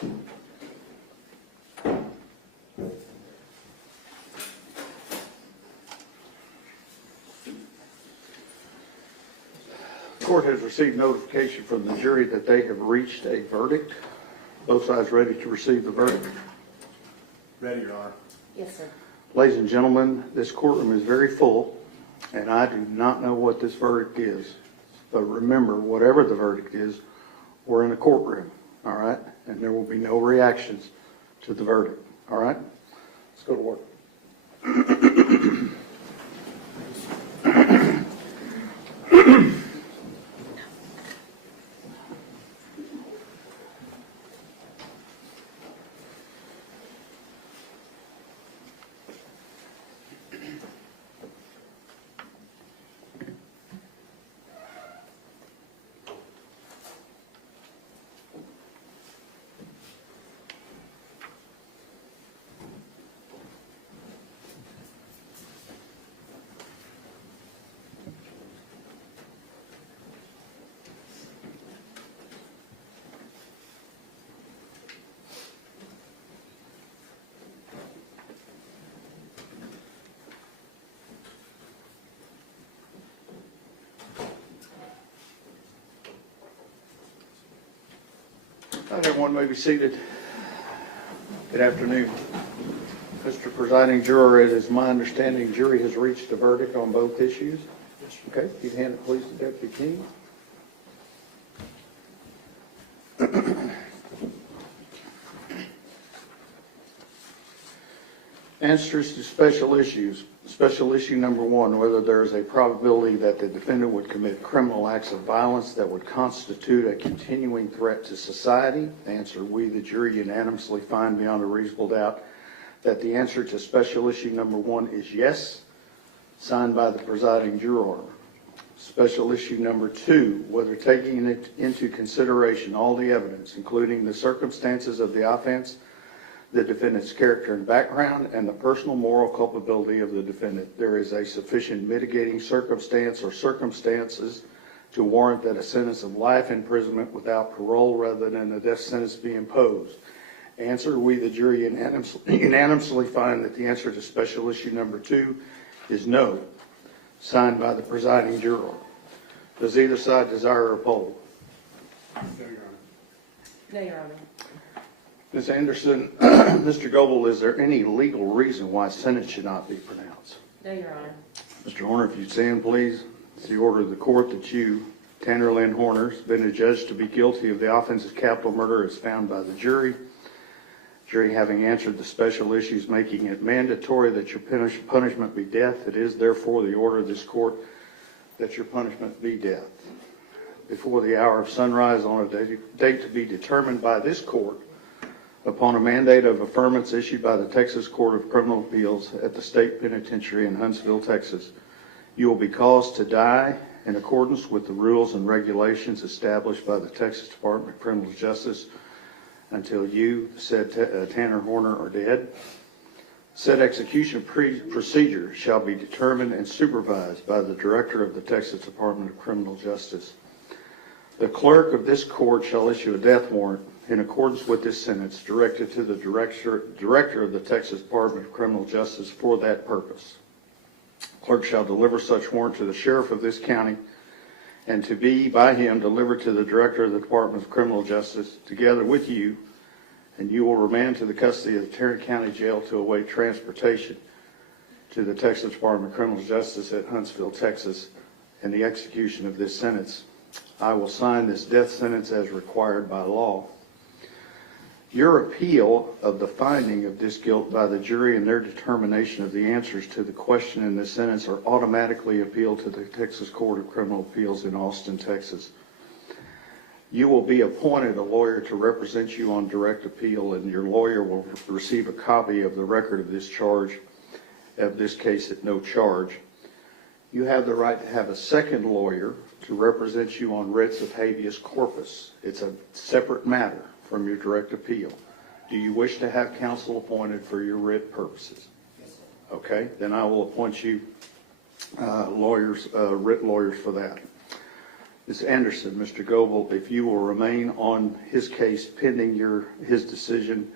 The court has received notification from the jury that they have reached a verdict. Both sides ready to receive the verdict? Ready, Your Honor. Yes, sir. Ladies and gentlemen, this courtroom is very full, and I do not know what this verdict is. But remember, whatever the verdict is, we're in a courtroom, all right? And there will be no reactions to the verdict, all right? Let's go to work. Everyone may be seated. Good afternoon. Mr. Presiding Juror, it is my understanding jury has reached a verdict on both issues. Okay, if you'd hand it please to Deputy King. Answers to special issues. Special issue number 1, whether there is a probability that the defendant would commit criminal acts of violence that would constitute a continuing threat to society. Answer, we, the jury, unanimously find beyond a reasonable doubt that the answer to special issue number 1 is yes, signed by the presiding juror. Special issue number 2, whether taking into consideration all the evidence, including the circumstances of the offense, the defendant's character and background, and the personal moral culpability of the defendant, there is a sufficient mitigating circumstance or circumstances to warrant that a sentence of life imprisonment without parole rather than a death sentence be imposed. Answer, we, the jury, unanimously find that the answer to special issue number 2 is no, signed by the presiding juror. Does either side desire a poll? No, Your Honor. No, Your Honor. Ms. Anderson, Mr. Goebel, is there any legal reason why sentence should not be pronounced? No, Your Honor. Mr. Horner, if you'd stand, please. It's the order of the court that you, Tanner Lynn Horner, has been adjudged to be guilty of the offense of capital murder as found by the jury. Jury having answered the special issues, making it mandatory that your punishment be death, it is therefore the order of this court that your punishment be death. Before the hour of sunrise on a date to be determined by this court, upon a mandate of affirmance issued by the Texas Court of Criminal Appeals at the State Penitentiary in Huntsville, Texas, you will be caused to die in accordance with the rules and regulations established by the Texas Department of Criminal Justice until you, said Tanner Horner, are dead. Said execution procedure shall be determined and supervised by the Director of the Texas Department of Criminal Justice. The clerk of this court shall issue a death warrant in accordance with this sentence directed to the Director of the Texas Department of Criminal Justice for that purpose. Clerk shall deliver such warrant to the Sheriff of this county and to be by him delivered to the Director of the Department of Criminal Justice together with you, and you will remand to the custody of the Tarrant County Jail to await transportation to the Texas Department of Criminal Justice at Huntsville, Texas, and the execution of this sentence. I will sign this death sentence as required by law. Your appeal of the finding of this guilt by the jury and their determination of the answers to the question in this sentence are automatically appealed to the Texas Court of Criminal Appeals in Austin, Texas. You will be appointed a lawyer to represent you on direct appeal, and your lawyer will receive a copy of the record of this charge, of this case at no charge. You have the right to have a second lawyer to represent you on writs of habeas corpus. It's a separate matter from your direct appeal. Do you wish to have counsel appointed for your writ purposes? Yes, sir. Okay, then I will appoint you writ lawyers for that. Ms. Anderson, Mr. Goebel, if you will remain on his case pending his decision,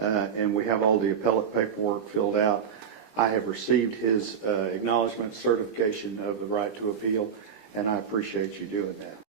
and we have all the appellate paperwork filled out, I have received his acknowledgement certification of the right to appeal, and I appreciate you doing that.